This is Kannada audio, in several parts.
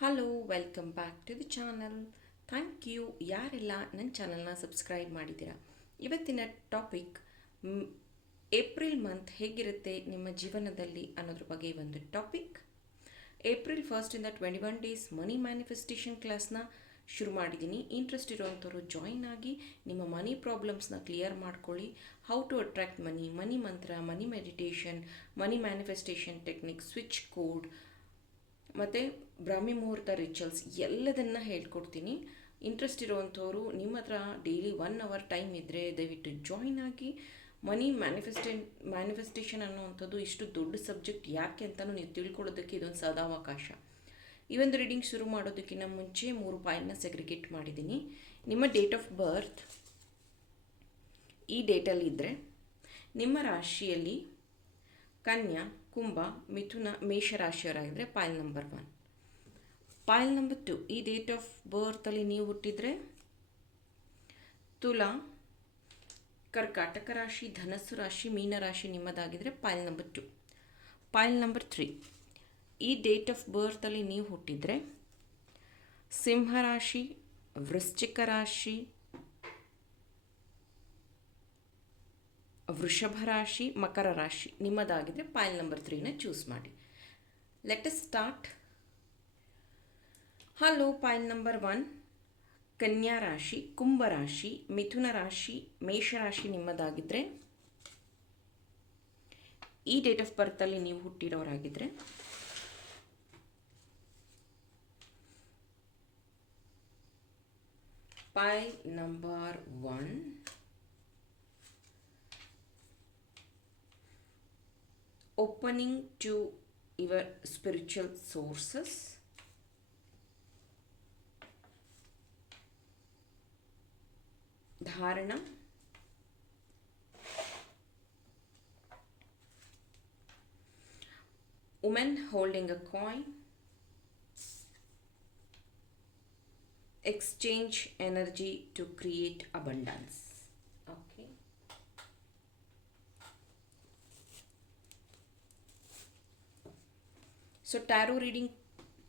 Hello welcome back to the channel. Thank you ಯಾರೆಲ್ಲ ನನ್ನ ಚಾನಲ್ನ ಸಬ್ಸ್ಕ್ರೈಬ್ ಮಾಡಿದ್ದೀರಾ. ಇವತ್ತಿನ ಟಾಪಿಕ್ ಏಪ್ರಿಲ್ ಮಂತ್ ಹೇಗಿರುತ್ತೆ ನಿಮ್ಮ ಜೀವನದಲ್ಲಿ ಅನ್ನೋದ್ರ ಬಗ್ಗೆ ಒಂದು ಟಾಪಿಕ್. ಏಪ್ರಿಲ್ 1 21 ಡೇಸ್ ಮನಿ ಮ್ಯಾನಿಫೆಸ್ಟೇಷನ್ ಕ್ಲಾಸ್ನ ಶುರು ಮಾಡಿದ್ದೀನಿ. ಇಂಟ್ರೆಸ್ಟ್ ಇರೋವಂಥವ್ರು ಜಾಯಿನ್ ಆಗಿ ನಿಮ್ಮ ಮನಿ ಪ್ರಾಬ್ಲಮ್ಸ್ನ ಕ್ಲಿಯರ್ ಮಾಡ್ಕೊಳ್ಳಿ. ಹೌ ಟು ಅಟ್ರಾಕ್ಟ್ ಮನಿ, ಮನಿ ಮಂತ್ರ, ಮನಿ ಮೆಡಿಟೇಷನ್, ಮನಿ ಮ್ಯಾನಿಫೆಸ್ಟೇಷನ್ ಟೆಕ್ನಿಕ್, ಸ್ವಿಚ್ ಕೋಡ್ ಮತ್ತು ಬ್ರಾಹ್ಮಿ ಮುಹೂರ್ತ ರಿಚುವಲ್ಸ್ ಎಲ್ಲದನ್ನು ಹೇಳ್ಕೊಡ್ತೀನಿ. ಇಂಟ್ರೆಸ್ಟ್ ಇರೋವಂಥವ್ರು ನಿಮ್ಮ ಹತ್ರ ಡೈಲಿ 1 hour ಟೈಮ್ ಇದ್ದರೆ ದಯವಿಟ್ಟು ಜಾಯಿನ್ ಆಗಿ. ಮನಿ ಮ್ಯಾನಿಫೆಸ್ಟೇಷನ್ ಅನ್ನೋವಂಥದ್ದು ಇಷ್ಟು ದೊಡ್ಡ ಸಬ್ಜೆಕ್ಟ್ ಯಾಕೆ ಅಂತಲೂ ನೀವು ತಿಳ್ಕೊಳ್ಳೋದಕ್ಕೆ ಇದೊಂದು ಸದಾವಕಾಶ. ಈ ಒಂದು ರೀಡಿಂಗ್ ಶುರು ಮಾಡೋದಕ್ಕಿಂತ ಮುಂಚೆ 3 ಪಾಯಿಂಟ್ನ ಸೆಗ್ರಿಗೇಟ್ ಮಾಡಿದ್ದೀನಿ. ನಿಮ್ಮ ಡೇಟ್ ಆಫ್ ಬರ್ತ್ ಈ ಡೇಟಲ್ಲಿದ್ದರೆ ನಿಮ್ಮ ರಾಶಿಯಲ್ಲಿ ಕನ್ಯಾ, ಕುಂಭ, ಮಿಥುನ, ಮೇಷರಾಶಿಯವರಾಗಿದ್ದರೆ ಪಾಯಿಲ್ ನಂಬರ್ 1. ಪಾಯಿಲ್ ನಂಬರ್ 2 ಈ ಡೇಟ್ ಆಫ್ ಬರ್ತಲ್ಲಿ ನೀವು ಹುಟ್ಟಿದರೆ ತುಲಾ, ಕರ್ಕಾಟಕ ರಾಶಿ, ಧನಸ್ಸು ರಾಶಿ, ಮೀನರಾಶಿ ನಿಮ್ಮದಾಗಿದ್ದರೆ ಪಾಯಿಲ್ ನಂಬರ್ 2. ಪಾಯಿಲ್ ನಂಬರ್ 3 ಈ ಡೇಟ್ ಆಫ್ ಬರ್ತಲ್ಲಿ ನೀವು ಹುಟ್ಟಿದರೆ ಸಿಂಹರಾಶಿ, ವೃಶ್ಚಿಕ ರಾಶಿ, ವೃಷಭ ರಾಶಿ, ಮಕರ ರಾಶಿ ನಿಮ್ಮದಾಗಿದ್ದರೆ ಪಾಯಿಲ್ ನಂಬರ್ 3ನ ಚೂಸ್ ಮಾಡಿ. Let us start. Hello, pile number 1 ಕನ್ಯಾ ರಾಶಿ, ಕುಂಭ ರಾಶಿ, ಮಿಥುನ ರಾಶಿ, ಮೇಷರಾಶಿ ನಿಮ್ಮದಾಗಿದ್ದರೆ ಈ ಡೇಟ್ ಆಫ್ ಬರ್ತಲ್ಲಿ ನೀವು ಹುಟ್ಟಿರೋರಾಗಿದ್ದರೆ pile number 1 opening to your spiritual sources, ಧಾರಣ, woman holding a coin, exchange energy to create abundance. Okay. So tarot reading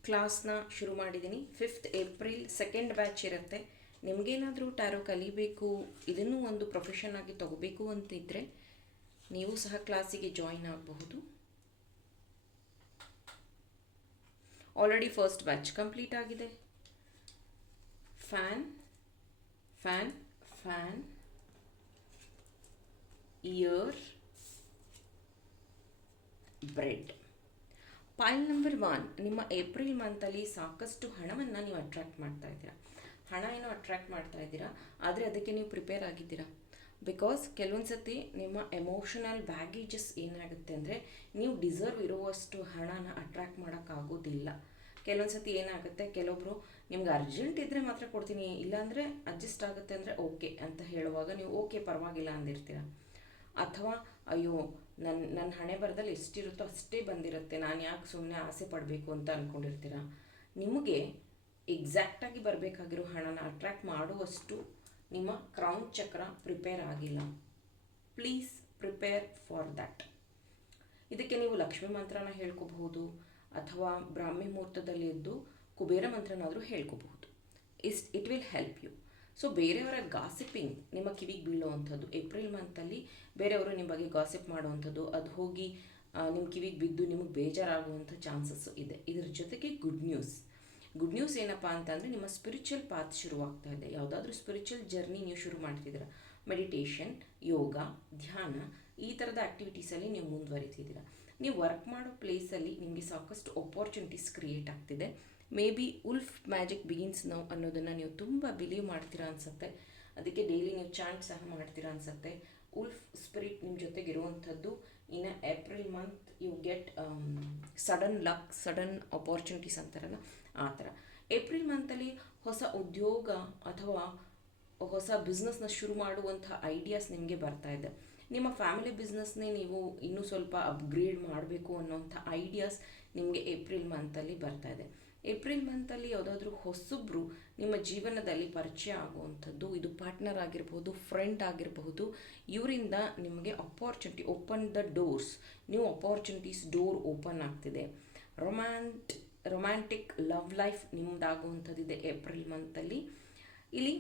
ಕ್ಲಾಸ್ನ ಶುರು ಮಾಡಿದ್ದೀನಿ. 5th ಏಪ್ರಿಲ್ ಸೆಕೆಂಡ್ ಬ್ಯಾಚ್ ಇರುತ್ತೆ. ನಿಮಗೇನಾದರೂ ಟ್ಯಾರೋ ಕಲಿಬೇಕು, ಇದನ್ನು ಒಂದು ಪ್ರೊಫೆಷನ್ ಆಗಿ ತಗೋಬೇಕು ಅಂತಿದ್ದರೆ ನೀವು ಸಹ ಕ್ಲಾಸಿಗೆ ಜಾಯಿನ್ ಆಗಬಹುದು. ಆಲ್ರೆಡಿ ಫಸ್ಟ್ ಬ್ಯಾಚ್ ಕಂಪ್ಲೀಟ್ ಆಗಿದೆ. Fan fan fan, year, bread. Pile number 1 ನಿಮ್ಮ ಏಪ್ರಿಲ್ ಮಂತಲ್ಲಿ ಸಾಕಷ್ಟು ಹಣವನ್ನು ನೀವು ಅಟ್ರ್ಯಾಕ್ಟ್ ಮಾಡ್ತಾ ಇದ್ದೀರಾ. ಹಣ ಏನೋ ಅಟ್ರ್ಯಾಕ್ಟ್ ಮಾಡ್ತಾ ಇದ್ದೀರಾ, ಆದರೆ ಅದಕ್ಕೆ ನೀವು ಪ್ರಿಪೇರ್ ಆಗಿದ್ದೀರಾ. ಬಿಕಾಸ್ ಕೆಲವೊಂದು ಸತಿ ನಿಮ್ಮ ಎಮೋಷನಲ್ ಬ್ಯಾಗೇಜಸ್ ಏನಾಗುತ್ತೆ ಅಂದರೆ ನೀವು ಡಿಸರ್ವ್ ಇರುವಷ್ಟು ಹಣನ ಅಟ್ರ್ಯಾಕ್ಟ್ ಮಾಡೋಕ್ಕಾಗೋದಿಲ್ಲ. ಕೆಲವೊಂದು ಸತಿ ಏನಾಗುತ್ತೆ, ಕೆಲವೊಬ್ಬರು ನಿಮ್ಗೆ ಅರ್ಜೆಂಟ್ ಇದ್ದರೆ ಮಾತ್ರ ಕೊಡ್ತೀನಿ, ಇಲ್ಲಾಂದರೆ ಅಡ್ಜಸ್ಟ್ ಆಗುತ್ತೆ ಅಂದರೆ ಓಕೆ ಅಂತ ಹೇಳುವಾಗ ನೀವು ಓಕೆ ಪರವಾಗಿಲ್ಲ ಅಂದಿರ್ತೀರ. ಅಥವಾ ಅಯ್ಯೋ ನನ್ನ ಹಣೆ ಬರದಲ್ಲಿ ಎಷ್ಟಿರುತ್ತೋ ಅಷ್ಟೇ ಬಂದಿರುತ್ತೆ, ನಾನು ಯಾಕೆ ಸುಮ್ಮನೆ ಆಸೆ ಪಡಬೇಕು ಅಂತ ಅಂದ್ಕೊಂಡಿರ್ತೀರ. ನಿಮಗೆ ಎಕ್ಸಾಕ್ಟಾಗಿ ಬರಬೇಕಾಗಿರೋ ಹಣನ ಅಟ್ರ್ಯಾಕ್ಟ್ ಮಾಡುವಷ್ಟು ನಿಮ್ಮ ಕ್ರೌನ್ ಚಕ್ರ ಪ್ರಿಪೇರ್ ಆಗಿಲ್ಲ. Please prepare for that. ಇದಕ್ಕೆ ನೀವು ಲಕ್ಷ್ಮೀ ಮಂತ್ರನ ಹೇಳ್ಕೋಬಹುದು ಅಥವಾ ಬ್ರಾಹ್ಮಿ ಮುಹೂರ್ತದಲ್ಲಿ ಎದ್ದು ಕುಬೇರ ಮಂತ್ರನಾದರೂ ಹೇಳ್ಕೋಬಹುದು. It will help you. So ಬೇರೆಯವರ ಗಾಸಿಪಿಂಗ್ ನಿಮ್ಮ ಕಿವಿಗೆ ಬೀಳುವಂಥದ್ದು, ಏಪ್ರಿಲ್ ಮಂತಲ್ಲಿ ಬೇರೆಯವರು ನಿಮ್ಮ ಬಗ್ಗೆ ಗಾಸಿಪ್ ಮಾಡುವಂಥದ್ದು, ಅದು ಹೋಗಿ ನಿಮ್ಮ ಕಿವಿಗೆ ಬಿದ್ದು ನಿಮಗೆ ಬೇಜಾರಾಗುವಂಥ ಚಾನ್ಸಸ್ಸು ಇದೆ. ಇದರ ಜೊತೆಗೆ ಗುಡ್ ನ್ಯೂಸ್ ಏನಪ್ಪ ಅಂತಂದರೆ ನಿಮ್ಮ ಸ್ಪಿರಿಚುವಲ್ ಪಾತ್ ಶುರುವಾಗ್ತಾ ಇದೆ. ಯಾವುದಾದ್ರೂ ಸ್ಪಿರಿಚುವಲ್ ಜರ್ನಿ ನೀವು ಶುರು ಮಾಡ್ತಿದ್ದೀರಾ, ಮೆಡಿಟೇಷನ್, ಯೋಗ, ಧ್ಯಾನ ಈ ಥರದ ಆ್ಯಕ್ಟಿವಿಟೀಸಲ್ಲಿ ನೀವು ಮುಂದುವರಿತಿದ್ದೀರಾ. ನೀವು ವರ್ಕ್ ಮಾಡೋ ಪ್ಲೇಸಲ್ಲಿ ನಿಮಗೆ ಸಾಕಷ್ಟು ಆಪರ್ಚುನಿಟೀಸ್ ಕ್ರಿಯೇಟ್ ಆಗ್ತಿದೆ. May be wolf magic begins now ಅನ್ನೋದನ್ನು ನೀವು ತುಂಬ ಬಿಲೀವ್ ಮಾಡ್ತೀರಾ ಅನಿಸುತ್ತೆ. ಅದಕ್ಕೆ ಡೈಲಿ ನೀವು ಚಾಂಟ್ ಸಹ ಮಾಡ್ತೀರಾ ಅನಿಸುತ್ತೆ. ಉಲ್ಫ್ ಸ್ಪಿರಿಟ್ ನಿಮ್ಮ ಜೊತೆಗಿರುವಂಥದ್ದು. ಇನ್ನು April month you get sudden luck, sudden opportunities ಅಂತಾರಲ್ಲ ಆ ಥರ. ಏಪ್ರಿಲ್ ಮಂತಲ್ಲಿ ಹೊಸ ಉದ್ಯೋಗ ಅಥವಾ ಹೊಸ ಬಿಸ್ನೆಸ್ನ ಶುರು ಮಾಡುವಂಥ ಐಡಿಯಾಸ್ ನಿಮಗೆ ಬರ್ತಾ ಇದೆ. ನಿಮ್ಮ ಫ್ಯಾಮಿಲಿ ಬಿಸ್ನೆಸ್ನೇ ನೀವು ಇನ್ನೂ ಸ್ವಲ್ಪ ಅಪ್ಗ್ರೇಡ್ ಮಾಡಬೇಕು ಅನ್ನೋಂಥ ಐಡಿಯಾಸ್ ನಿಮಗೆ ಏಪ್ರಿಲ್ ಮಂತಲ್ಲಿ ಬರ್ತಾ ಇದೆ. ಏಪ್ರಿಲ್ ಮಂತಲ್ಲಿ ಯಾವುದಾದ್ರೂ ಹೊಸಬ್ರು ನಿಮ್ಮ ಜೀವನದಲ್ಲಿ ಪರಿಚಯ ಆಗುವಂಥದ್ದು, ಇದು ಪಾರ್ಟ್ನರ್ ಆಗಿರ್ಬೋದು, ಫ್ರೆಂಡ್ ಆಗಿರಬಹುದು, ಇವರಿಂದ ನಿಮಗೆ opportunity, open the doors, new opportunities door open ಆಗ್ತಿದೆ. ರೊಮ್ಯಾಂಟಿಕ್ ಲವ್ ಲೈಫ್ ನಿಮ್ಮದಾಗುವಂಥದ್ದಿದೆ ಏಪ್ರಿಲ್ ಮಂತಲ್ಲಿ. ಇಲ್ಲಿ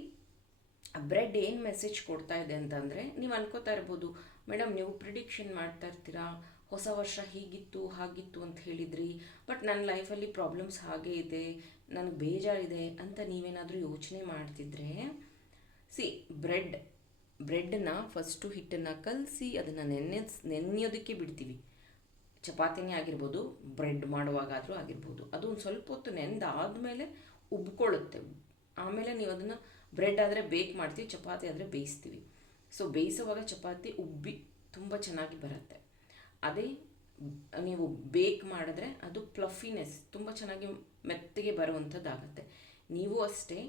ಬ್ರೆಡ್ ಏನು ಮೆಸೇಜ್ ಕೊಡ್ತಾ ಇದೆ ಅಂತಂದರೆ, ನೀವು ಅನ್ಕೋತಾ ಇರ್ಬೋದು, ಮೇಡಮ್ ನೀವು ಪ್ರಿಡಿಕ್ಷನ್ ಮಾಡ್ತಾ ಇರ್ತೀರಾ, ಹೊಸ ವರ್ಷ ಹೀಗಿತ್ತು ಹಾಗಿತ್ತು ಅಂತ ಹೇಳಿದ್ರಿ, ಬಟ್ ನನ್ನ ಲೈಫಲ್ಲಿ ಪ್ರಾಬ್ಲಮ್ಸ್ ಹಾಗೇ ಇದೆ, ನನಗೆ ಬೇಜಾರಿದೆ ಅಂತ ನೀವೇನಾದರೂ ಯೋಚನೆ ಮಾಡ್ತಿದ್ರೆ, ಸಿ ಬ್ರೆಡ್ನ ಫಸ್ಟು ಹಿಟ್ಟನ್ನು ಕಲಸಿ ಅದನ್ನು ನೆನೆಯೋದಕ್ಕೆ ಬಿಡ್ತೀವಿ. ಚಪಾತಿನೇ ಆಗಿರ್ಬೋದು, ಬ್ರೆಡ್ ಮಾಡುವಾಗಾದರೂ ಆಗಿರ್ಬೋದು, ಅದು ಒಂದು ಸ್ವಲ್ಪ ಹೊತ್ತು ನೆನೆದಾದಮೇಲೆ ಉಬ್ಕೊಳ್ಳುತ್ತೆ. ಆಮೇಲೆ ನೀವು ಅದನ್ನು ಬ್ರೆಡ್ ಆದರೆ ಬೇಕ್ ಮಾಡ್ತೀವಿ, ಚಪಾತಿ ಆದರೆ ಬೇಯಿಸ್ತೀವಿ. ಸೊ ಬೇಯಿಸುವಾಗ ಚಪಾತಿ ಉಬ್ಬಿ ತುಂಬ ಚೆನ್ನಾಗಿ ಬರುತ್ತೆ. ಅದೇ ನೀವು ಬೇಕ್ ಮಾಡಿದ್ರೆ ಅದು ಪ್ಲಫಿನೆಸ್ ತುಂಬ ಚೆನ್ನಾಗಿ ಮೆತ್ತಗೆ ಬರುವಂಥದ್ದಾಗತ್ತೆ. ನೀವು ಅಷ್ಟೇ,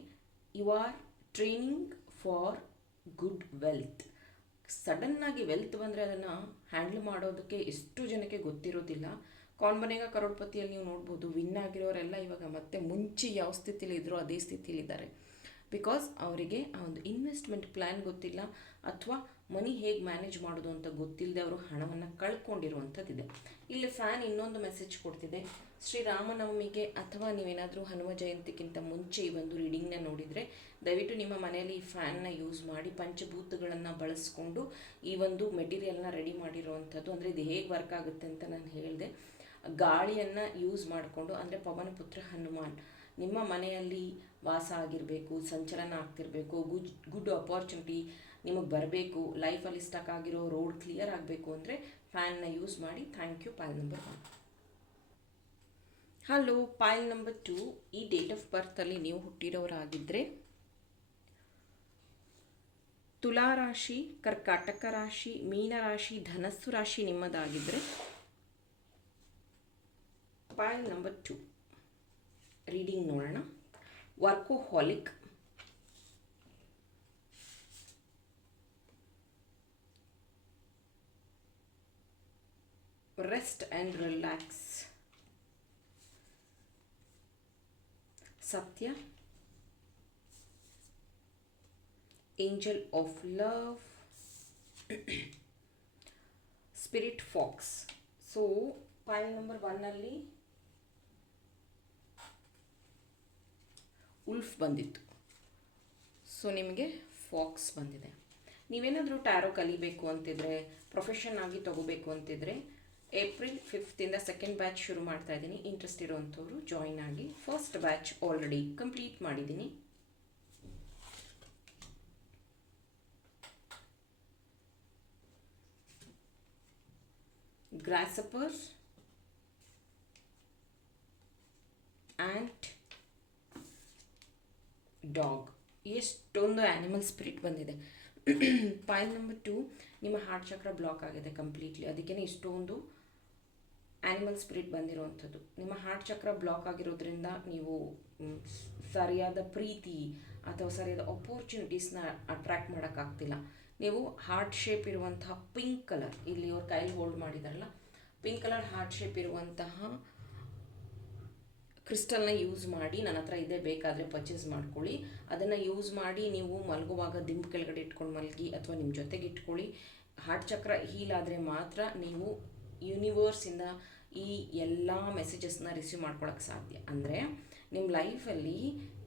you are training for good wealth. ಸಡನ್ನಾಗಿ ವೆಲ್ತ್ ಬಂದರೆ ಅದನ್ನು ಹ್ಯಾಂಡಲ್ ಮಾಡೋದಕ್ಕೆ ಎಷ್ಟು ಜನಕ್ಕೆ ಗೊತ್ತಿರೋದಿಲ್ಲ. ಕೌನ್ ಬನೇಗಾ ಕರೋಡ್ಪತಿಯಲ್ಲಿ ನೀವು ನೋಡ್ಬೋದು, ವಿನ್ ಆಗಿರೋರೆಲ್ಲ ಇವಾಗ ಮತ್ತೆ ಮುಂಚೆ ಯಾವ ಸ್ಥಿತಿಲಿ ಇದ್ರೋ ಅದೇ ಸ್ಥಿತಿಲಿದ್ದಾರೆ. ಬಿಕಾಸ್ ಅವರಿಗೆ ಆ ಒಂದು ಇನ್ವೆಸ್ಟ್ಮೆಂಟ್ ಪ್ಲ್ಯಾನ್ ಗೊತ್ತಿಲ್ಲ, ಅಥವಾ ಮನಿ ಹೇಗೆ ಮ್ಯಾನೇಜ್ ಮಾಡೋದು ಅಂತ ಗೊತ್ತಿಲ್ಲದೆ ಅವರು ಹಣವನ್ನು ಕಳ್ಕೊಂಡಿರುವಂಥದ್ದಿದೆ. ಇಲ್ಲಿ ಫ್ಯಾನ್ ಇನ್ನೊಂದು ಮೆಸೇಜ್ ಕೊಡ್ತಿದೆ, ಶ್ರೀರಾಮನವಮಿಗೆ ಅಥವಾ ನೀವೇನಾದರೂ ಹನುಮ ಜಯಂತಿಗಿಂತ ಮುಂಚೆ ಈ ಒಂದು ರೀಡಿಂಗ್ನ ನೋಡಿದರೆ ದಯವಿಟ್ಟು ನಿಮ್ಮ ಮನೆಯಲ್ಲಿ ಈ ಫ್ಯಾನ್ನ ಯೂಸ್ ಮಾಡಿ ಪಂಚಭೂತಗಳನ್ನು ಬಳಸ್ಕೊಂಡು ಈ ಒಂದು ಮೆಟೀರಿಯಲ್ನ ರೆಡಿ ಮಾಡಿರುವಂಥದ್ದು. ಅಂದರೆ ಇದು ಹೇಗೆ ವರ್ಕ್ ಆಗುತ್ತೆ ಅಂತ ನಾನು ಹೇಳಿದೆ. ಗಾಳಿಯನ್ನು ಯೂಸ್ ಮಾಡಿಕೊಂಡು, ಅಂದರೆ ಪವನ ಪುತ್ರ ಹನುಮಾನ್ ನಿಮ್ಮ ಮನೆಯಲ್ಲಿ ವಾಸ ಆಗಿರಬೇಕು, ಸಂಚಲನ ಆಗ್ತಿರಬೇಕು, ಗುಡ್ ಅಪಾರ್ಚುನಿಟಿ ನಿಮಗೆ ಬರಬೇಕು, ಲೈಫಲ್ಲಿ ಸ್ಟಕ್ ಆಗಿರೋ ರೋಡ್ ಕ್ಲಿಯರ್ ಆಗಬೇಕು ಅಂದರೆ ಫ್ಯಾನ್ನ ಯೂಸ್ ಮಾಡಿ. Thank you. Pile number 1. Hello, pile number 2. ಈ ಡೇಟ್ ಆಫ್ ಬರ್ತಲ್ಲಿ ನೀವು ಹುಟ್ಟಿರೋರಾಗಿದ್ದರೆ ತುಲಾ ರಾಶಿ, ಕರ್ಕಾಟಕ ರಾಶಿ, ಮೀನ ರಾಶಿ, ಧನಸ್ಸು ರಾಶಿ ನಿಮ್ಮದಾಗಿದ್ದರೆ ಪಾಯಲ್ ನಂಬರ್ 2 ರೀಡಿಂಗ್ ನೋಡೋಣ. ವರ್ಕೋಹಾಲಿಕ್, ರೆಸ್ಟ್ ಆ್ಯಂಡ್ ರಿಲ್ಯಾಕ್ಸ್, ಸತ್ಯ, angel of love, spirit fox. So pile number 1ನಲ್ಲಿ ಉಲ್ಫ್ ಬಂದಿತ್ತು, ಸೊ ನಿಮಗೆ ಫಾಕ್ಸ್ ಬಂದಿದೆ. ನೀವೇನಾದರೂ ಟ್ಯಾರೋ ಕಲಿಬೇಕು ಅಂತಿದ್ರೆ, ಪ್ರೊಫೆಷನ್ ಆಗಿ ತಗೋಬೇಕು ಅಂತಿದ್ರೆ, ಏಪ್ರಿಲ್ 5th ಸೆಕೆಂಡ್ ಬ್ಯಾಚ್ ಶುರು ಮಾಡ್ತಾ ಇದ್ದೀನಿ. ಇಂಟ್ರೆಸ್ಟ್ ಇರೋವಂಥವ್ರು ಜಾಯಿನ್ ಆಗಿ. ಫಸ್ಟ್ ಬ್ಯಾಚ್ ಆಲ್ರೆಡಿ ಕಂಪ್ಲೀಟ್ ಮಾಡಿದ್ದೀನಿ. ಗ್ರಾಸಪರ್ಸ್, ಆ್ಯಂಟ್, ಡಾಗ್. ಎಷ್ಟೊಂದು ಆ್ಯನಿಮಲ್ ಸ್ಪಿರಿಟ್ ಬಂದಿದೆ. ಪಾಯಲ್ ನಂಬರ್ 2 ನಿಮ್ಮ ಹಾರ್ಟ್ ಚಕ್ರ ಬ್ಲಾಕ್ ಆಗಿದೆ ಕಂಪ್ಲೀಟ್ಲಿ, ಅದಕ್ಕೇ ಇಷ್ಟೊಂದು ಆ್ಯನಿಮಲ್ ಸ್ಪಿರಿಟ್ ಬಂದಿರುವಂಥದ್ದು. ನಿಮ್ಮ ಹಾರ್ಟ್ ಚಕ್ರ ಬ್ಲಾಕ್ ಆಗಿರೋದ್ರಿಂದ ನೀವು ಸರಿಯಾದ ಪ್ರೀತಿ ಅಥವಾ ಸರಿಯಾದ ಅಪರ್ಚುನಿಟೀಸ್ನ ಅಟ್ರ್ಯಾಕ್ಟ್ ಮಾಡೋಕ್ಕಾಗ್ತಿಲ್ಲ. ನೀವು ಹಾರ್ಟ್ ಶೇಪ್ ಇರುವಂತಹ ಪಿಂಕ್ ಕಲರ್, ಇಲ್ಲಿ ಅವ್ರ ಕೈಲಿ ಹೋಲ್ಡ್ ಮಾಡಿದಾರಲ್ಲ, ಪಿಂಕ್ ಕಲರ್ ಹಾರ್ಟ್ ಶೇಪ್ ಇರುವಂತಹ ಕ್ರಿಸ್ಟಲ್ನ ಯೂಸ್ ಮಾಡಿ, ನನ್ನ ಹತ್ರ ಇದೇ, ಬೇಕಾದರೆ ಪರ್ಚೇಸ್ ಮಾಡ್ಕೊಳ್ಳಿ. ಅದನ್ನು ಯೂಸ್ ಮಾಡಿ ನೀವು ಮಲಗುವಾಗ ದಿಂಬು ಕೆಳಗಡೆ ಇಟ್ಕೊಂಡು ಮಲಗಿ ಅಥವಾ ನಿಮ್ಮ ಜೊತೆಗೆ ಇಟ್ಕೊಳ್ಳಿ. ಹಾರ್ಟ್ ಚಕ್ರ ಹೀಲ್ ಆದರೆ ಮಾತ್ರ ನೀವು ಯೂನಿವರ್ಸಿಂದ ಈ ಎಲ್ಲ ಮೆಸೇಜಸ್ನ ರಿಸೀವ್ ಮಾಡ್ಕೊಳ್ಳೋಕ್ಕೆ ಸಾಧ್ಯ. ಅಂದರೆ ನಿಮ್ಮ ಲೈಫಲ್ಲಿ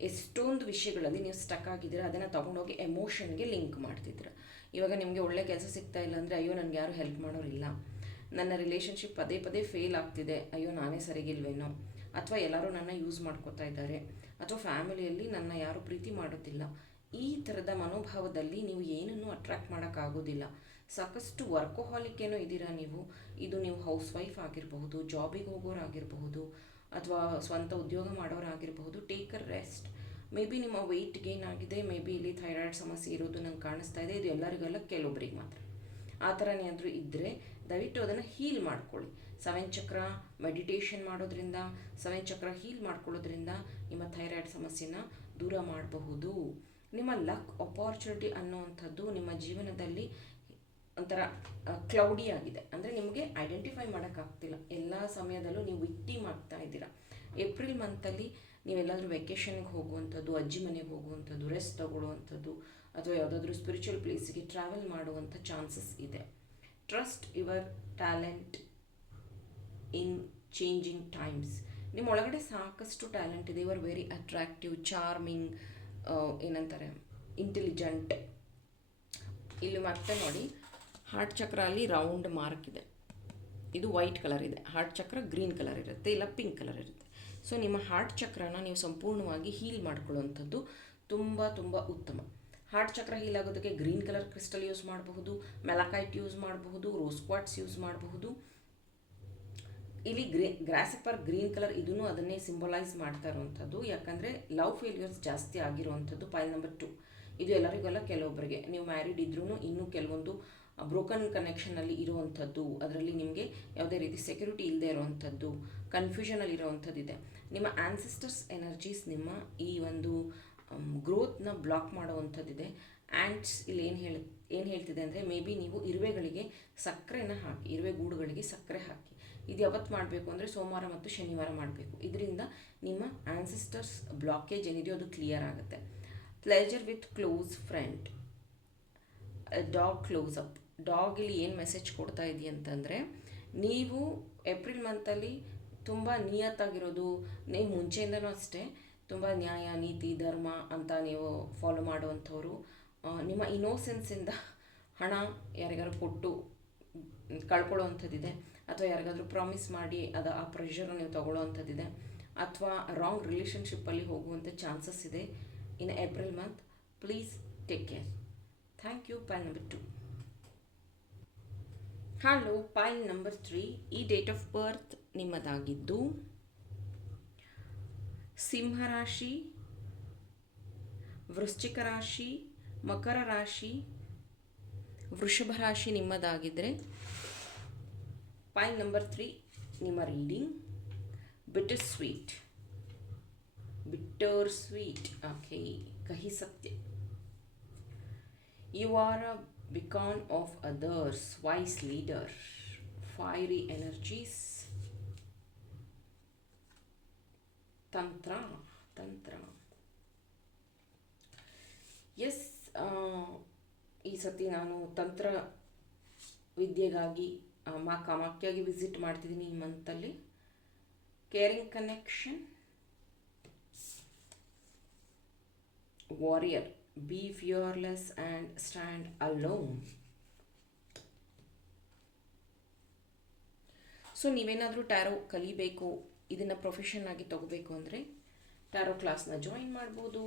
ಎಷ್ಟೊಂದು ವಿಷಯಗಳಲ್ಲಿ ನೀವು ಸ್ಟಕ್ ಆಗಿದ್ದೀರ, ಅದನ್ನು ತೊಗೊಂಡೋಗಿ ಎಮೋಷನ್ಗೆ ಲಿಂಕ್ ಮಾಡ್ತಿದ್ದೀರ. ಇವಾಗ ನಿಮಗೆ ಒಳ್ಳೆ ಕೆಲಸ ಸಿಗ್ತಾ ಇಲ್ಲ ಅಂದರೆ, ಅಯ್ಯೋ ನನಗೆ ಯಾರು ಹೆಲ್ಪ್ ಮಾಡೋರಿಲ್ಲ, ನನ್ನ ರಿಲೇಷನ್ಶಿಪ್ ಪದೇ ಪದೇ ಫೇಲ್ ಆಗ್ತಿದೆ, ಅಯ್ಯೋ ನಾನೇ ಸರಿಗಿಲ್ವೇನೋ, ಅಥವಾ ಎಲ್ಲರೂ ನನ್ನ ಯೂಸ್ ಮಾಡ್ಕೋತಾ ಇದ್ದಾರೆ, ಅಥವಾ ಫ್ಯಾಮಿಲಿಯಲ್ಲಿ ನನ್ನ ಯಾರೂ ಪ್ರೀತಿ ಮಾಡೋದಿಲ್ಲ, ಈ ಥರದ ಮನೋಭಾವದಲ್ಲಿ ನೀವು ಏನನ್ನೂ ಅಟ್ರ್ಯಾಕ್ಟ್ ಮಾಡೋಕ್ಕಾಗೋದಿಲ್ಲ. ಸಾಕಷ್ಟು ವರ್ಕೋಹಾಲಿಕ್ ಏನೋ ಇದ್ದೀರಾ ನೀವು. ಇದು ನೀವು ಹೌಸ್ ವೈಫ್ ಆಗಿರಬಹುದು, ಜಾಬಿಗೆ ಹೋಗೋರಾಗಿರಬಹುದು, ಅಥವಾ ಸ್ವಂತ ಉದ್ಯೋಗ ಮಾಡೋರಾಗಿರಬಹುದು. Take a rest. Maybe ನಿಮ್ಮ ವೆಯ್ಟ್ ಗೇನ್ ಆಗಿದೆ, ಮೇ ಬಿ ಇಲ್ಲಿ ಥೈರಾಯ್ಡ್ ಸಮಸ್ಯೆ ಇರೋದು ನಂಗೆ ಕಾಣಿಸ್ತಾ ಇದೆ. ಇದು ಎಲ್ಲರಿಗೆಲ್ಲ ಕೆಲವೊಬ್ಬರಿಗೆ ಮಾತ್ರ. ಆ ಥರನೇ ಆದರೂ ಇದ್ದರೆ ದಯವಿಟ್ಟು ಅದನ್ನು ಹೀಲ್ ಮಾಡ್ಕೊಳ್ಳಿ. 7 ಚಕ್ರ ಮೆಡಿಟೇಷನ್ ಮಾಡೋದ್ರಿಂದ, 7 ಚಕ್ರ ಹೀಲ್ ಮಾಡ್ಕೊಳ್ಳೋದ್ರಿಂದ ನಿಮ್ಮ ಥೈರಾಯ್ಡ್ ಸಮಸ್ಯೆನ ದೂರ ಮಾಡಬಹುದು. ನಿಮ್ಮ ಲಕ್ ಅಪಾರ್ಚುನಿಟಿ ಅನ್ನೋವಂಥದ್ದು ನಿಮ್ಮ ಜೀವನದಲ್ಲಿ ಒಂಥರ ಕ್ಲೌಡಿ ಆಗಿದೆ. ಅಂದರೆ ನಿಮಗೆ ಐಡೆಂಟಿಫೈ ಮಾಡೋಕ್ಕಾಗ್ತಿಲ್ಲ. ಎಲ್ಲ ಸಮಯದಲ್ಲೂ ನೀವು ವಿಕ್ಟಿಮ್ ಆಗ್ತಾ ಇದ್ದೀರಾ. ಏಪ್ರಿಲ್ ಮಂತಲ್ಲಿ ನೀವೆಲ್ಲಾದರೂ ವೆಕೇಷನ್ಗೆ ಹೋಗುವಂಥದ್ದು, ಅಜ್ಜಿ ಮನೆಗೆ ಹೋಗುವಂಥದ್ದು, ರೆಸ್ಟ್ ತಗೊಳ್ಳುವಂಥದ್ದು, ಅಥವಾ ಯಾವುದಾದ್ರೂ ಸ್ಪಿರಿಚುವಲ್ ಪ್ಲೇಸಿಗೆ ಟ್ರಾವೆಲ್ ಮಾಡುವಂಥ ಚಾನ್ಸಸ್ ಇದೆ. Trust your talent in changing times. ನಿಮ್ಮ ಒಳಗಡೆ ಸಾಕಷ್ಟು ಟ್ಯಾಲೆಂಟ್ ಇದೆ. You are very attractive, charming, ಏನಂತಾರೆ, ಇಂಟೆಲಿಜೆಂಟ್. ಇಲ್ಲಿ ಮತ್ತೆ ನೋಡಿ, ಹಾರ್ಟ್ ಚಕ್ರ ಅಲ್ಲಿ ರೌಂಡ್ ಮಾರ್ಕ್ ಇದೆ, ಇದು ವೈಟ್ ಕಲರ್ ಇದೆ. ಹಾರ್ಟ್ ಚಕ್ರ ಗ್ರೀನ್ ಕಲರ್ ಇರುತ್ತೆ, ಇಲ್ಲ ಪಿಂಕ್ ಕಲರ್ ಇರುತ್ತೆ. ಸೊ ನಿಮ್ಮ ಹಾರ್ಟ್ ಚಕ್ರನ ನೀವು ಸಂಪೂರ್ಣವಾಗಿ ಹೀಲ್ ಮಾಡ್ಕೊಳ್ಳುವಂಥದ್ದು ತುಂಬ ತುಂಬ ಉತ್ತಮ. ಹಾರ್ಟ್ ಚಕ್ರ ಹೀಲ್ ಆಗೋದಕ್ಕೆ ಗ್ರೀನ್ ಕಲರ್ ಕ್ರಿಸ್ಟಲ್ ಯೂಸ್ ಮಾಡಬಹುದು, ಮೆಲಕೈಟ್ ಯೂಸ್ ಮಾಡಬಹುದು, ರೋಸ್ ಕ್ವಾರ್ಟ್ಸ್ ಯೂಸ್ ಮಾಡಬಹುದು. ಇಲ್ಲಿ ಗ್ರಾಸಿಪರ್ ಗ್ರೀನ್ ಕಲರ್ ಇದನ್ನು ಅದನ್ನೇ ಸಿಂಬಲೈಸ್ ಮಾಡ್ತಾ ಇರುವಂಥದ್ದು. ಯಾಕಂದರೆ ಲವ್ ಫೇಲ್ಯೂರ್ಸ್ ಜಾಸ್ತಿ ಆಗಿರುವಂಥದ್ದು ಪೈಲ್ ನಂಬರ್ 2. ಇದು ಎಲ್ಲರಿಗೆಲ್ಲ, ಕೆಲವೊಬ್ಬರಿಗೆ ನೀವು ಮ್ಯಾರಿಡ್ ಇದ್ರೂ ಇನ್ನೂ ಕೆಲವೊಂದು ಬ್ರೋಕನ್ ಕನೆಕ್ಷನಲ್ಲಿ ಇರುವಂಥದ್ದು, ಅದರಲ್ಲಿ ನಿಮಗೆ ಯಾವುದೇ ರೀತಿ ಸೆಕ್ಯೂರಿಟಿ ಇಲ್ಲದೆ ಇರುವಂಥದ್ದು, ಕನ್ಫ್ಯೂಷನಲ್ಲಿ ಇರೋವಂಥದ್ದಿದೆ. ನಿಮ್ಮ ಆ್ಯನ್ಸಿಸ್ಟರ್ಸ್ ಎನರ್ಜೀಸ್ ನಿಮ್ಮ ಈ ಒಂದು ಗ್ರೋತ್ನ ಬ್ಲಾಕ್ ಮಾಡುವಂಥದ್ದಿದೆ. ಆ್ಯಂಡ್ಸ್ ಇಲ್ಲಿ ಏನು ಹೇಳ್ತಿದೆ ಅಂದರೆ, ಮೇ ಬಿ ನೀವು ಇರುವೆಗಳಿಗೆ ಸಕ್ಕರೆನ ಹಾಕಿ, ಇರುವೆ ಗೂಡುಗಳಿಗೆ ಸಕ್ಕರೆ ಹಾಕಿ. ಇದು ಯಾವತ್ತು ಮಾಡಬೇಕು ಅಂದರೆ ಸೋಮವಾರ ಮತ್ತು ಶನಿವಾರ ಮಾಡಬೇಕು. ಇದರಿಂದ ನಿಮ್ಮ ಆ್ಯನ್ಸಿಸ್ಟರ್ಸ್ ಬ್ಲಾಕೇಜ್ ಏನಿದೆಯೋ ಅದು ಕ್ಲಿಯರ್ ಆಗುತ್ತೆ. Pleasure with close friend, dog close up. Dog ಇಲ್ಲಿ ಏನು ಮೆಸೇಜ್ ಕೊಡ್ತಾ ಇದೆಯಂತಂದರೆ, ನೀವು ಏಪ್ರಿಲ್ ಮಂತಲ್ಲಿ ತುಂಬ ನಿಯತ್ತಾಗಿರೋದು, ನೀವು ಮುಂಚೆಯಿಂದನೂ ಅಷ್ಟೇ ತುಂಬ ನ್ಯಾಯ, ನೀತಿ, ಧರ್ಮ ಅಂತ ನೀವು ಫಾಲೋ ಮಾಡುವಂಥವ್ರು. ನಿಮ್ಮ ಇನೋಸೆನ್ಸಿಂದ ಹಣ ಯಾರಿಗಾರು ಕೊಟ್ಟು ಕಳ್ಕೊಳ್ಳೋವಂಥದ್ದಿದೆ, ಅಥವಾ ಯಾರಿಗಾದ್ರೂ ಪ್ರಾಮಿಸ್ ಮಾಡಿ ಆ ಪ್ರೆಷರ್ ನೀವು ತೊಗೊಳ್ಳೋವಂಥದ್ದಿದೆ, ಅಥವಾ ರಾಂಗ್ ರಿಲೇಷನ್ಶಿಪ್ಪಲ್ಲಿ ಹೋಗುವಂಥ ಚಾನ್ಸಸ್ ಇದೆ in April month. Please take care. Thank you. Pile number 2. Hello, pile number 3. ಈ ಡೇಟ್ ಆಫ್ ಬರ್ತ್ ನಿಮ್ಮದಾಗಿದ್ದು ಸಿಂಹರಾಶಿ, ವೃಶ್ಚಿಕ ರಾಶಿ, ಮಕರ ರಾಶಿ, ವೃಷಭ ರಾಶಿ ನಿಮ್ಮದಾಗಿದ್ದರೆ ಪೈಲ್ ನಂಬರ್ 3 ನಿಮ್ಮ ರೀಡಿಂಗ್ ಬಿಟರ್ ಸ್ವೀಟ್. ಓಕೆ, ಕಹಿ ಸತ್ಯ. You are a beacon of others, wise leader, fiery energies, tantra. Yes, ಈ ಸತಿ ನಾನು ತಂತ್ರ ವಿದ್ಯೆಗಾಗಿ ಮಾ ಕಾಮಾಖ್ಯಾಗಿ ವಿಸಿಟ್ ಮಾಡ್ತಿದ್ದೀನಿ ಈ ಮಂತಲ್ಲಿ. Caring connection, warrior, be fearless and stand alone. So ನೀವೇನಾದರೂ ಟ್ಯಾರೋ ಕಲಿಬೇಕು, ಇದನ್ನು ಪ್ರೊಫೆಷನ್ ಆಗಿ ತಗೋಬೇಕು ಅಂದರೆ ಟ್ಯಾರೋ ಕ್ಲಾಸ್ನ ಜಾಯಿನ್ ಮಾಡ್ಬೋದು.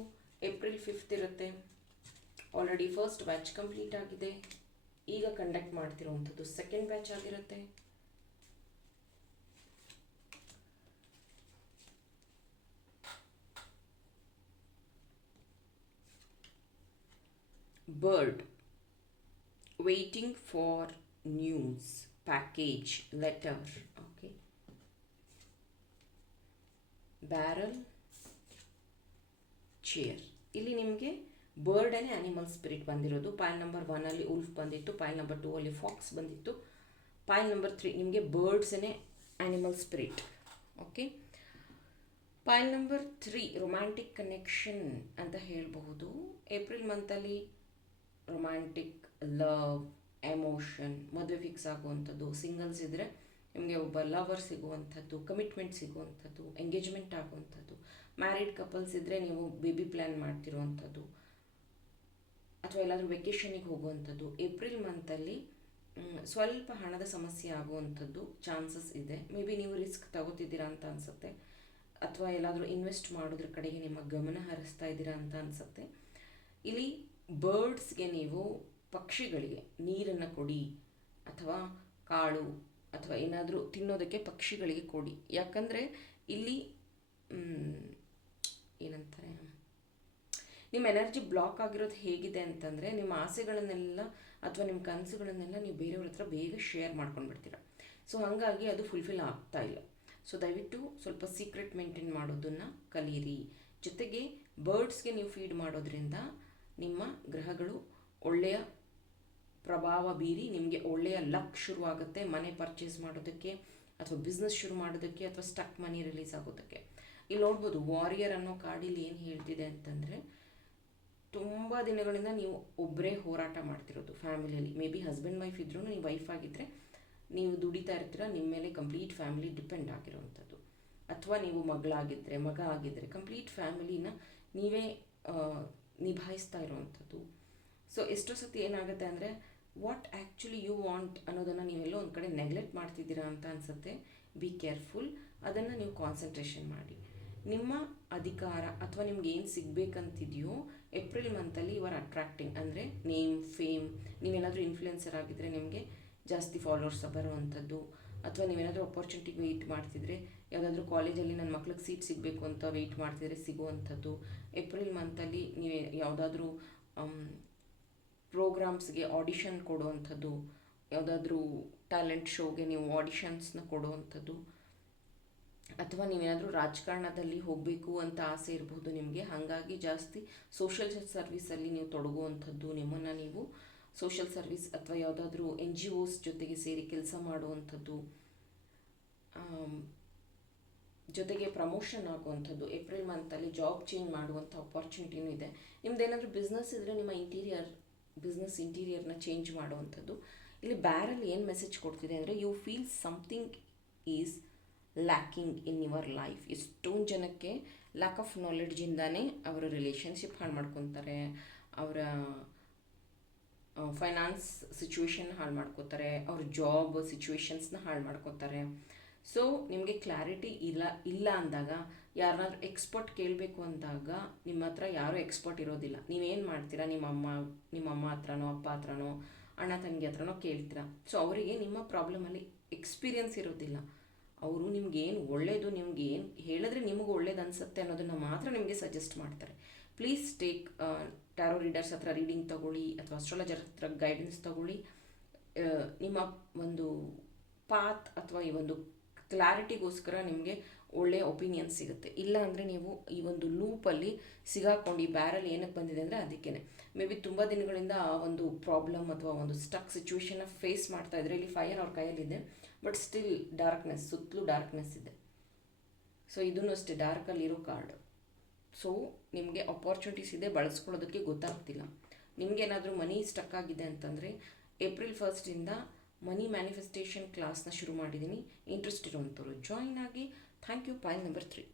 ಏಪ್ರಿಲ್ 5 ಇರುತ್ತೆ. ಆಲ್ರೆಡಿ ಫಸ್ಟ್ ಬ್ಯಾಚ್ ಕಂಪ್ಲೀಟ್ ಆಗಿದೆ. ಈಗ ಕಂಡಕ್ಟ್ ಮಾಡ್ತಿರೋವಂಥದ್ದು ಸೆಕೆಂಡ್ ಬ್ಯಾಚ್ ಆಗಿರುತ್ತೆ. Bird, waiting for news, package, letter. Okay. Barrel, chair. ಇಲ್ಲಿ ನಿಮಗೆ ಬರ್ಡನೇ ಆ್ಯನಿಮಲ್ ಸ್ಪಿರಿಟ್ ಬಂದಿರೋದು. ಪೈಲ್ ನಂಬರ್ 1 ಅಲ್ಲಿ ಉಲ್ಫ್ ಬಂದಿತ್ತು, ಪೈಲ್ ನಂಬರ್ 2 ಅಲ್ಲಿ ಫಾಕ್ಸ್ ಬಂದಿತ್ತು, ಪೈಲ್ ನಂಬರ್ 3 ನಿಮಗೆ ಬರ್ಡ್ಸೇ animal spirit. Okay. Pile number 3 romantic connection ಅಂತ ಹೇಳಬಹುದು. ಏಪ್ರಿಲ್ ಮಂತಲ್ಲಿ ರೊಮ್ಯಾಂಟಿಕ್, ಲವ್, ಎಮೋಷನ್, ಮದುವೆ ಫಿಕ್ಸ್ ಆಗುವಂಥದ್ದು. ಸಿಂಗಲ್ಸ್ ಇದ್ದರೆ ನಿಮಗೆ ಒಬ್ಬ ಲವರ್ ಸಿಗುವಂಥದ್ದು, ಕಮಿಟ್ಮೆಂಟ್ ಸಿಗುವಂಥದ್ದು, ಎಂಗೇಜ್ಮೆಂಟ್ ಆಗುವಂಥದ್ದು. ಮ್ಯಾರಿಡ್ ಕಪಲ್ಸ್ ಇದ್ದರೆ ನೀವು ಬೇಬಿ ಪ್ಲ್ಯಾನ್ ಮಾಡ್ತಿರುವಂಥದ್ದು, ಅಥವಾ ಎಲ್ಲಾದರೂ ವೆಕೇಷನಿಗೆ ಹೋಗುವಂಥದ್ದು. ಏಪ್ರಿಲ್ ಮಂತಲ್ಲಿ ಸ್ವಲ್ಪ ಹಣದ ಸಮಸ್ಯೆ ಆಗುವಂಥದ್ದು ಚಾನ್ಸಸ್ ಇದೆ. ಮೇ ಬಿ ನೀವು ರಿಸ್ಕ್ ತಗೋತಿದ್ದೀರಾ ಅಂತ ಅನಿಸುತ್ತೆ, ಅಥವಾ ಎಲ್ಲಾದರೂ ಇನ್ವೆಸ್ಟ್ ಮಾಡೋದ್ರ ಕಡೆಗೆ ನಿಮ್ಮ ಗಮನ ಹರಿಸ್ತಾ ಇದ್ದೀರಾ ಅಂತ ಅನಿಸುತ್ತೆ. ಇಲ್ಲಿ ಬರ್ಡ್ಸ್ಗೆ ನೀವು ಪಕ್ಷಿಗಳಿಗೆ ನೀರನ್ನು ಕೊಡಿ, ಅಥವಾ ಕಾಳು ಅಥವಾ ಏನಾದರೂ ತಿನ್ನೋದಕ್ಕೆ ಪಕ್ಷಿಗಳಿಗೆ ಕೊಡಿ. ಯಾಕಂದರೆ ಇಲ್ಲಿ ಏನಂತಾರೆ, ನಿಮ್ಮ ಎನರ್ಜಿ ಬ್ಲಾಕ್ ಆಗಿರೋದು ಹೇಗಿದೆ ಅಂತಂದರೆ, ನಿಮ್ಮ ಆಸೆಗಳನ್ನೆಲ್ಲ ಅಥವಾ ನಿಮ್ಮ ಕನಸುಗಳನ್ನೆಲ್ಲ ನೀವು ಬೇರೆಯವ್ರ ಹತ್ರ ಬೇಗ ಶೇರ್ ಮಾಡ್ಕೊಂಡ್ಬಿಡ್ತೀರ. ಸೊ ಹಾಗಾಗಿ ಅದು ಫುಲ್ಫಿಲ್ ಆಗ್ತಾ ಇಲ್ಲ. ಸೊ ದಯವಿಟ್ಟು ಸ್ವಲ್ಪ ಸೀಕ್ರೆಟ್ ಮೇಂಟೈನ್ ಮಾಡೋದನ್ನು ಕಲೀರಿ. ಜೊತೆಗೆ ಬರ್ಡ್ಸ್ಗೆ ನೀವು ಫೀಡ್ ಮಾಡೋದ್ರಿಂದ ನಿಮ್ಮ ಗ್ರಹಗಳು ಒಳ್ಳೆಯ ಪ್ರಭಾವ ಬೀರಿ ನಿಮಗೆ ಒಳ್ಳೆಯ ಲಕ್ ಶುರುವಾಗುತ್ತೆ. ಮನೆ ಪರ್ಚೇಸ್ ಮಾಡೋದಕ್ಕೆ, ಅಥವಾ ಬಿಸ್ನೆಸ್ ಶುರು ಮಾಡೋದಕ್ಕೆ, ಅಥವಾ ಸ್ಟಕ್ ಮನಿ ರಿಲೀಸ್ ಆಗೋದಕ್ಕೆ. ಇಲ್ಲಿ ನೋಡ್ಬೋದು, ವಾರಿಯರ್ ಅನ್ನೋ ಕಾರ್ಡಿಲ್ಲಿ ಏನು ಹೇಳ್ತಿದೆ ಅಂತಂದರೆ, ತುಂಬ ದಿನಗಳಿಂದ ನೀವು ಒಬ್ಬರೇ ಹೋರಾಟ ಮಾಡ್ತಿರೋದು ಫ್ಯಾಮಿಲಿಯಲ್ಲಿ. ಮೇ ಬಿ ಹಸ್ಬೆಂಡ್ ವೈಫ್ ಇದ್ರೂ, ನೀವು ವೈಫ್ ಆಗಿದ್ದರೆ ನೀವು ದುಡಿತಾ ಇರ್ತೀರ, ನಿಮ್ಮ ಮೇಲೆ ಕಂಪ್ಲೀಟ್ ಫ್ಯಾಮಿಲಿ ಡಿಪೆಂಡ್ ಆಗಿರೋವಂಥದ್ದು. ಅಥವಾ ನೀವು ಮಗಳಾಗಿದ್ದರೆ ಮಗ ಆಗಿದ್ದರೆ ಕಂಪ್ಲೀಟ್ ಫ್ಯಾಮಿಲಿನ ನೀವೇ ನಿಭಾಯಿಸ್ತಾ ಇರೋವಂಥದ್ದು. ಸೊ ಎಷ್ಟೋ ಸತಿ ಏನಾಗುತ್ತೆ ಅಂದರೆ ವಾಟ್ ಆ್ಯಕ್ಚುಲಿ ಯು ವಾಂಟ್ ಅನ್ನೋದನ್ನು ನೀವೆಲ್ಲೋ ಒಂದು ಕಡೆ ನೆಗ್ಲೆಕ್ಟ್ ಮಾಡ್ತಿದ್ದೀರಾ ಅಂತ ಅನಿಸುತ್ತೆ. ಬಿ ಕೇರ್ಫುಲ್, ಅದನ್ನು ನೀವು ಕಾನ್ಸಂಟ್ರೇಷನ್ ಮಾಡಿ. ನಿಮ್ಮ ಅಧಿಕಾರ ಅಥವಾ ನಿಮ್ಗೆ ಏನು ಸಿಗಬೇಕಂತಿದೆಯೋ ಏಪ್ರಿಲ್ ಮಂತಲ್ಲಿ ಯು ಆರ್ ಅಟ್ರಾಕ್ಟಿಂಗ್. ಅಂದರೆ ನೇಮ್, ಫೇಮ್, ನೀವೇನಾದರೂ ಇನ್ಫ್ಲುಯೆನ್ಸರ್ ಆಗಿದ್ದರೆ ನಿಮಗೆ ಜಾಸ್ತಿ ಫಾಲೋವರ್ಸ್ ಬರುವಂಥದ್ದು, ಅಥವಾ ನೀವೇನಾದರೂ ಅಪರ್ಚುನಿಟಿಗೆ ವೆಯ್ಟ್ ಮಾಡ್ತಿದ್ರೆ, ಯಾವುದಾದ್ರೂ ಕಾಲೇಜಲ್ಲಿ ನನ್ನ ಮಕ್ಳಿಗೆ ಸೀಟ್ ಸಿಗಬೇಕು ಅಂತ ವೆಯ್ಟ್ ಮಾಡ್ತಿದ್ರೆ ಸಿಗುವಂಥದ್ದು. ಏಪ್ರಿಲ್ ಮಂತಲ್ಲಿ ನೀವು ಯಾವುದಾದ್ರೂ ಪ್ರೋಗ್ರಾಮ್ಸ್ಗೆ ಆಡಿಷನ್ ಕೊಡುವಂಥದ್ದು, ಯಾವುದಾದ್ರೂ ಟ್ಯಾಲೆಂಟ್ ಶೋಗೆ ನೀವು ಆಡಿಷನ್ಸ್ನ ಕೊಡುವಂಥದ್ದು, ಅಥವಾ ನೀವೇನಾದರೂ ರಾಜಕಾರಣದಲ್ಲಿ ಹೋಗಬೇಕು ಅಂತ ಆಸೆ ಇರ್ಬೋದು ನಿಮಗೆ, ಹಾಗಾಗಿ ಜಾಸ್ತಿ ಸೋಷಿಯಲ್ ಸರ್ವಿಸಲ್ಲಿ ನೀವು ತೊಡಗುವಂಥದ್ದು, ನಿಮ್ಮನ್ನು ನೀವು ಸೋಷಿಯಲ್ ಸರ್ವಿಸ್ ಅಥವಾ ಯಾವುದಾದ್ರೂ NGOs ಜೊತೆಗೆ ಸೇರಿ ಕೆಲಸ ಮಾಡುವಂಥದ್ದು, ಜೊತೆಗೆ ಪ್ರಮೋಷನ್ ಆಗುವಂಥದ್ದು. ಏಪ್ರಿಲ್ ಮಂತಲ್ಲಿ ಜಾಬ್ ಚೇಂಜ್ ಮಾಡುವಂಥ ಅಪಾರ್ಚುನಿಟಿನೂ ಇದೆ. ನಿಮ್ದೇನಾದರೂ ಬಿಸ್ನೆಸ್ ಇದ್ದರೆ ನಿಮ್ಮ ಬಿಸ್ನೆಸ್ ಇಂಟೀರಿಯರ್ನ ಚೇಂಜ್ ಮಾಡುವಂಥದ್ದು. ಇಲ್ಲಿ ಬ್ಯಾರಲ್ಲಿ ಏನು ಮೆಸೇಜ್ ಕೊಡ್ತಿದೆ ಅಂದರೆ you feel something is lacking in your life. ಎಷ್ಟೊಂದು ಜನಕ್ಕೆ ಲ್ಯಾಕ್ ಆಫ್ ನಾಲೆಡ್ಜಿಂದಾನೇ ಅವರ ರಿಲೇಷನ್ಶಿಪ್ ಹಾಳು ಮಾಡ್ಕೊತಾರೆ, ಅವರ ಫೈನಾನ್ಸ್ ಸಿಚುವೇಶನ್ ಹಾಳು ಮಾಡ್ಕೋತಾರೆ, ಅವ್ರ ಜಾಬ್ ಸಿಚುವೇಶನ್ಸ್ನ ಹಾಳು ಮಾಡ್ಕೋತಾರೆ. ಸೊ ನಿಮಗೆ ಕ್ಲಾರಿಟಿ ಇಲ್ಲ ಅಂದಾಗ, ಯಾರನ್ನಾದ್ರೂ ಎಕ್ಸ್ಪರ್ಟ್ ಕೇಳಬೇಕು ಅಂದಾಗ ನಿಮ್ಮ ಹತ್ರ ಯಾರೂ ಎಕ್ಸ್ಪರ್ಟ್ ಇರೋದಿಲ್ಲ. ನೀವೇನು ಮಾಡ್ತೀರಾ, ನಿಮ್ಮ ಅಮ್ಮ ಹತ್ರನೋ, ಅಪ್ಪ ಹತ್ರನೋ, ಅಣ್ಣ ತಂಗಿ ಹತ್ರನೋ ಕೇಳ್ತೀರಾ. ಸೊ ಅವರಿಗೆ ನಿಮ್ಮ ಪ್ರಾಬ್ಲಮಲ್ಲಿ ಎಕ್ಸ್ಪೀರಿಯನ್ಸ್ ಇರೋದಿಲ್ಲ. ಅವರು ನಿಮ್ಗೇನು ಒಳ್ಳೆಯದು, ನಿಮ್ಗೆ ಏನು ಹೇಳಿದ್ರೆ ನಿಮಗೆ ಒಳ್ಳೇದು ಅನಿಸುತ್ತೆ ಅನ್ನೋದನ್ನು ಮಾತ್ರ ನಿಮಗೆ ಸಜೆಸ್ಟ್ ಮಾಡ್ತಾರೆ. ಪ್ಲೀಸ್ ಟೇಕ್ ಟ್ಯಾರೋ ರೀಡರ್ಸ್ ಹತ್ರ ರೀಡಿಂಗ್ ತೊಗೊಳ್ಳಿ, ಅಥವಾ ಅಸ್ಟ್ರಾಲಜರ್ ಹತ್ರ ಗೈಡೆನ್ಸ್ ತೊಗೊಳ್ಳಿ. ನಿಮ್ಮ ಒಂದು ಪಾತ್ ಅಥವಾ ಈ ಒಂದು ಕ್ಲಾರಿಟಿಗೋಸ್ಕರ ನಿಮಗೆ ಒಳ್ಳೆಯ ಒಪಿನಿಯನ್ ಸಿಗುತ್ತೆ. ಇಲ್ಲ ಅಂದರೆ ನೀವು ಈ ಒಂದು ಲೂಪಲ್ಲಿ ಸಿಗಾಕೊಂಡು ಈ ಬ್ಯಾರಲ್ಲಿ ಏನಕ್ಕೆ ಬಂದಿದೆ ಅಂದರೆ ಅದಕ್ಕೇ ಮೇ ಬಿ ತುಂಬ ದಿನಗಳಿಂದ ಆ ಒಂದು ಪ್ರಾಬ್ಲಮ್ ಅಥವಾ ಒಂದು ಸ್ಟಕ್ ಸಿಚುವೇಶನ್ನ ಫೇಸ್ ಮಾಡ್ತಾ ಇದ್ರೆ. ಇಲ್ಲಿ ಫೈರ್ ಅವ್ರ ಕೈಯಲ್ಲಿದೆ, ಬಟ್ ಸ್ಟಿಲ್ ಡಾರ್ಕ್ನೆಸ್, ಸುತ್ತಲೂ ಡಾರ್ಕ್ನೆಸ್ ಇದೆ. ಸೊ ಇದನ್ನು ಅಷ್ಟೇ ಡಾರ್ಕಲ್ಲಿರೋ ಕಾರ್ಡ್. ಸೊ ನಿಮಗೆ ಅಪಾರ್ಚುನಿಟೀಸ್ ಇದೆ, ಬಳಸ್ಕೊಳ್ಳೋದಕ್ಕೆ ಗೊತ್ತಾಗ್ತಿಲ್ಲ. ನಿಮಗೇನಾದರೂ ಮನಿ ಸ್ಟಕ್ ಆಗಿದೆ ಅಂತಂದರೆ ಏಪ್ರಿಲ್ 1 ಮನಿ ಮ್ಯಾನಿಫೆಸ್ಟೇಷನ್ ಕ್ಲಾಸ್ನ ಶುರು ಮಾಡಿದ್ದೀನಿ. ಇಂಟ್ರೆಸ್ಟ್ ಇರುವಂಥವ್ರು ಜಾಯಿನ್ ಆಗಿ. Thank you. Point number 3.